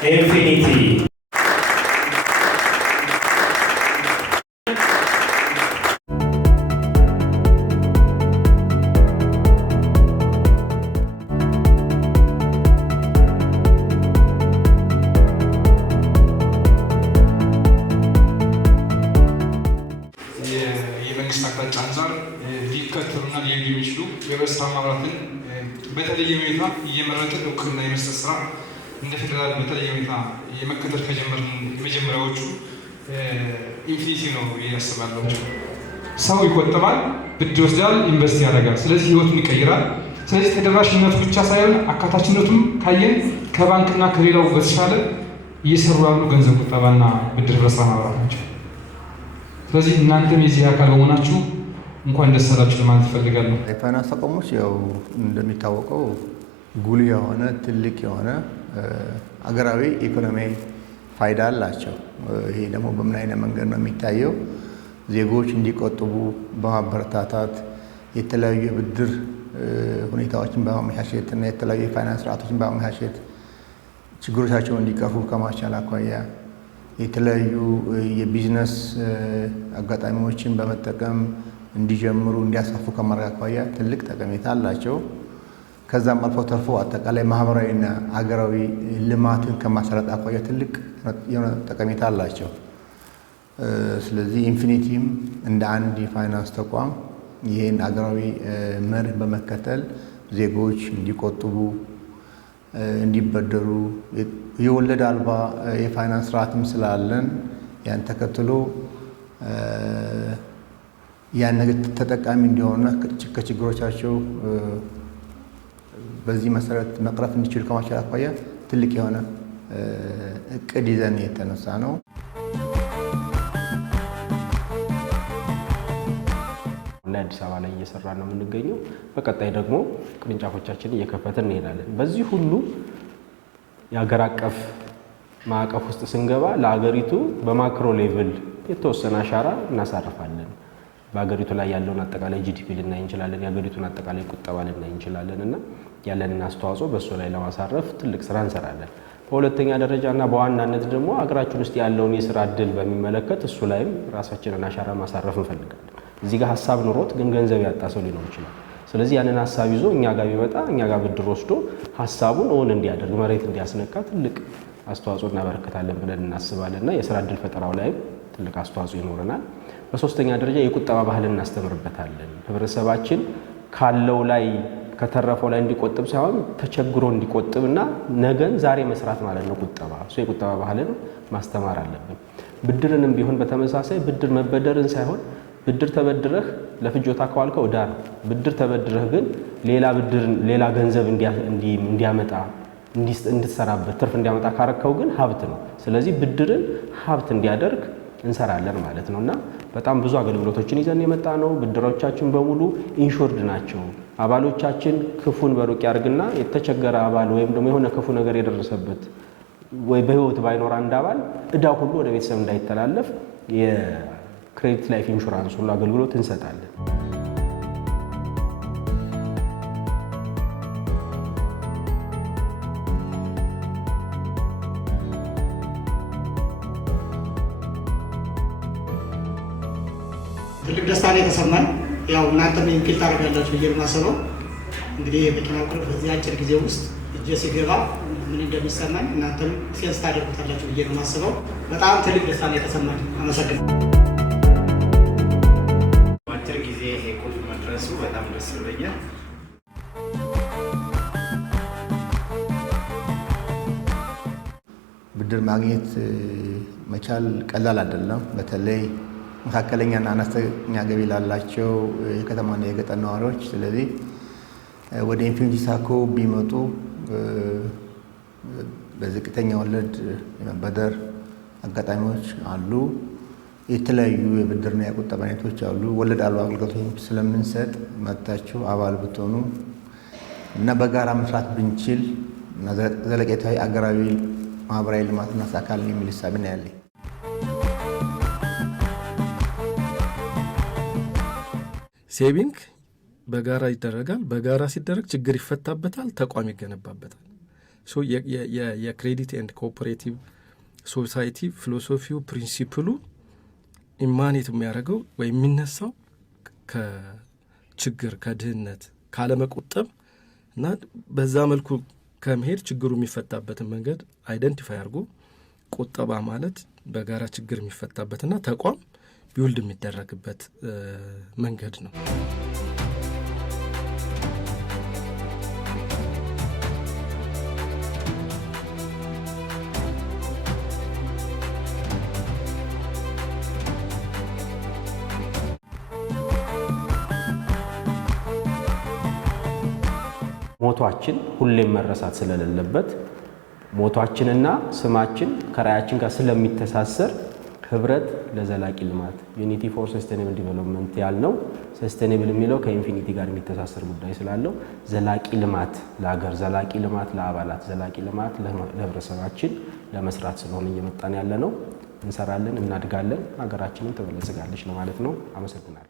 Infinity. የመንግስት አቅጣጫ አንጻር ሊከተሉና ሊሄዱ የሚችሉ የበስራ ማብራትን በተለየ ሁኔታ እየመረጥን እውቅና የመስጠት ስራ እንደ ፌዴራል በተለየ ሁኔታ የመከተል ከጀመርን የመጀመሪያዎቹ ኢንፊኒቲ ነው ያስባለሁ። ሰው ይቆጥባል፣ ብድር ይወስዳል፣ ኢንቨስት ያደርጋል። ስለዚህ ህይወቱን ይቀይራል። ስለዚህ ተደራሽነቱ ብቻ ሳይሆን አካታችነቱም ካየን ከባንክና ከሌላው በተሻለ እየሰሩ ያሉ ገንዘብ ቁጠባና ብድር በስራ ማብራት ናቸው። ስለዚህ እናንተም የዚህ አካል በመሆናችሁ እንኳን ደስ አላችሁ ለማለት እፈልጋለሁ። የፋይናንስ ተቋሞች ያው እንደሚታወቀው ጉልህ የሆነ ትልቅ የሆነ አገራዊ ኢኮኖሚያዊ ፋይዳ አላቸው። ይሄ ደግሞ በምን አይነት መንገድ ነው የሚታየው? ዜጎች እንዲቆጥቡ በማበረታታት የተለያዩ የብድር ሁኔታዎችን በማመቻቸት እና የተለያዩ የፋይናንስ ስርዓቶችን በማመቻቸት ችግሮቻቸውን እንዲቀርፉ ከማስቻል አኳያ የተለያዩ የቢዝነስ አጋጣሚዎችን በመጠቀም እንዲጀምሩ እንዲያሳፉ ከማድረግ አኳያ ትልቅ ጠቀሜታ አላቸው። ከዛም አልፎ ተርፎ አጠቃላይ ማህበራዊና አገራዊ ልማትን ከማሳለጥ አኳያ ትልቅ የሆነ ጠቀሜታ አላቸው። ስለዚህ ኢንፊኒቲም እንደ አንድ የፋይናንስ ተቋም ይህን አገራዊ መርህ በመከተል ዜጎች እንዲቆጥቡ፣ እንዲበደሩ የወለድ አልባ የፋይናንስ ስርዓትም ስላለን ያን ተከትሎ ያን ነገር ተጠቃሚ እንዲሆኑና ከችግሮቻቸው በዚህ መሰረት መቅረፍ እንዲችሉ ከማስቻል አኳያ ትልቅ የሆነ እቅድ ይዘን የተነሳ ነው። አዲስ አበባ ላይ እየሰራ ነው የምንገኘው። በቀጣይ ደግሞ ቅርንጫፎቻችንን እየከፈትን እንሄዳለን። በዚህ ሁሉ የሀገር አቀፍ ማዕቀፍ ውስጥ ስንገባ ለሀገሪቱ በማክሮ ሌቭል የተወሰነ አሻራ እናሳርፋለን። በሀገሪቱ ላይ ያለውን አጠቃላይ ጂዲፒ ልናይ እንችላለን፣ የሀገሪቱን አጠቃላይ ቁጠባ ልናይ እንችላለን እና ያለንን አስተዋጽኦ በእሱ ላይ ለማሳረፍ ትልቅ ስራ እንሰራለን። በሁለተኛ ደረጃና በዋናነት ደግሞ ሀገራችን ውስጥ ያለውን የስራ እድል በሚመለከት እሱ ላይም ራሳችንን አሻራ ማሳረፍ እንፈልጋለን። እዚህ ጋር ሀሳብ ኑሮት ግን ገንዘብ ያጣ ሰው ሊኖር ይችላል። ስለዚህ ያንን ሀሳብ ይዞ እኛ ጋር ቢመጣ እኛ ጋር ብድር ወስዶ ሀሳቡን እውን እንዲያደርግ መሬት እንዲያስነካ ትልቅ አስተዋጽኦ እናበረከታለን ብለን እናስባለንና የስራ እድል ፈጠራው ላይም ትልቅ አስተዋጽኦ ይኖረናል። በሶስተኛ ደረጃ የቁጠባ ባህልን እናስተምርበታለን። ህብረተሰባችን ካለው ላይ ከተረፈው ላይ እንዲቆጥብ ሳይሆን ተቸግሮ እንዲቆጥብና ነገን ዛሬ መስራት ማለት ነው ቁጠባ። የቁጠባ ባህልን ማስተማር አለብን። ብድርንም ቢሆን በተመሳሳይ ብድር መበደርን ሳይሆን ብድር ተበድረህ ለፍጆታ ከዋልከው ዕዳ ነው። ብድር ተበድረህ ግን ሌላ ገንዘብ እንዲያመጣ እንድትሰራበት ትርፍ እንዲያመጣ ካረከው ግን ሀብት ነው። ስለዚህ ብድርን ሀብት እንዲያደርግ እንሰራለን ማለት ነውና በጣም ብዙ አገልግሎቶችን ይዘን የመጣ ነው። ብድሮቻችን በሙሉ ኢንሹርድ ናቸው። አባሎቻችን ክፉን በሩቅ ያርግና የተቸገረ አባል ወይም ደግሞ የሆነ ክፉ ነገር የደረሰበት ወይ በህይወት ባይኖር አንድ አባል ዕዳው ሁሉ ወደ ቤተሰብ እንዳይተላለፍ የክሬዲት ላይፍ ኢንሹራንስ ሁሉ አገልግሎት እንሰጣለን። ትልቅ ደስታ ነው የተሰማን። ያው እናንተም ኢንፊል ታደርጋላችሁ ብዬ ነው የማስበው። እንግዲህ የመኪና ቁልፍ በዚህ አጭር ጊዜ ውስጥ እጄ ሲገባ ምን እንደሚሰማኝ እናንተም ሴንስ ታደርጉታላችሁ ብዬ ነው የማስበው። በጣም ትልቅ ደስታ ነው የተሰማን። አመሰግናለሁ። በአጭር ጊዜ ይሄ ቁልፍ መድረሱ በጣም ደስ ብሎኛል። ብድር ማግኘት መቻል ቀላል አይደለም። በተለይ መካከለኛና አነስተኛ ገቢ ላላቸው የከተማና የገጠር ነዋሪዎች። ስለዚህ ወደ ኢንፊኒቲ ሳኮ ቢመጡ በዝቅተኛ ወለድ የመበደር አጋጣሚዎች አሉ። የተለያዩ የብድርና የቁጠባ አይነቶች አሉ። ወለድ አልባ አገልግሎቶች ስለምንሰጥ መጥታችሁ አባል ብትሆኑ እና በጋራ መስራት ብንችል እና ዘለቄታዊ አገራዊ ማህበራዊ ልማት እናሳካለን የሚል እሳቤ ነው ያለኝ። ሴቪንግ በጋራ ይደረጋል። በጋራ ሲደረግ ችግር ይፈታበታል፣ ተቋም ይገነባበታል። የክሬዲት ኤንድ ኮኦፐሬቲቭ ሶሳይቲ ፊሎሶፊው ፕሪንሲፕሉ ኢማኔት የሚያደርገው ወይ የሚነሳው ከችግር ከድህነት ካለመቆጠብ እና በዛ መልኩ ከመሄድ ችግሩ የሚፈታበትን መንገድ አይደንቲፋይ አድርጎ ቁጠባ ማለት በጋራ ችግር የሚፈታበትና ተቋም ቢውልድ የሚደረግበት መንገድ ነው። ሞቷችን ሁሌም መረሳት ስለሌለበት ሞቷችንና ስማችን ከራያችን ጋር ስለሚተሳሰር ህብረት ለዘላቂ ልማት ዩኒቲ ፎር ሰስቴኔብል ዲቨሎፕመንት ያልነው ሰስቴኔብል የሚለው ከኢንፊኒቲ ጋር የሚተሳሰር ጉዳይ ስላለው ዘላቂ ልማት ለሀገር፣ ዘላቂ ልማት ለአባላት፣ ዘላቂ ልማት ለህብረተሰባችን ለመስራት ስለሆነ እየመጣን ያለ ነው። እንሰራለን፣ እናድጋለን፣ ሀገራችንን ትበለጽጋለች ለማለት ነው። አመሰግናለሁ።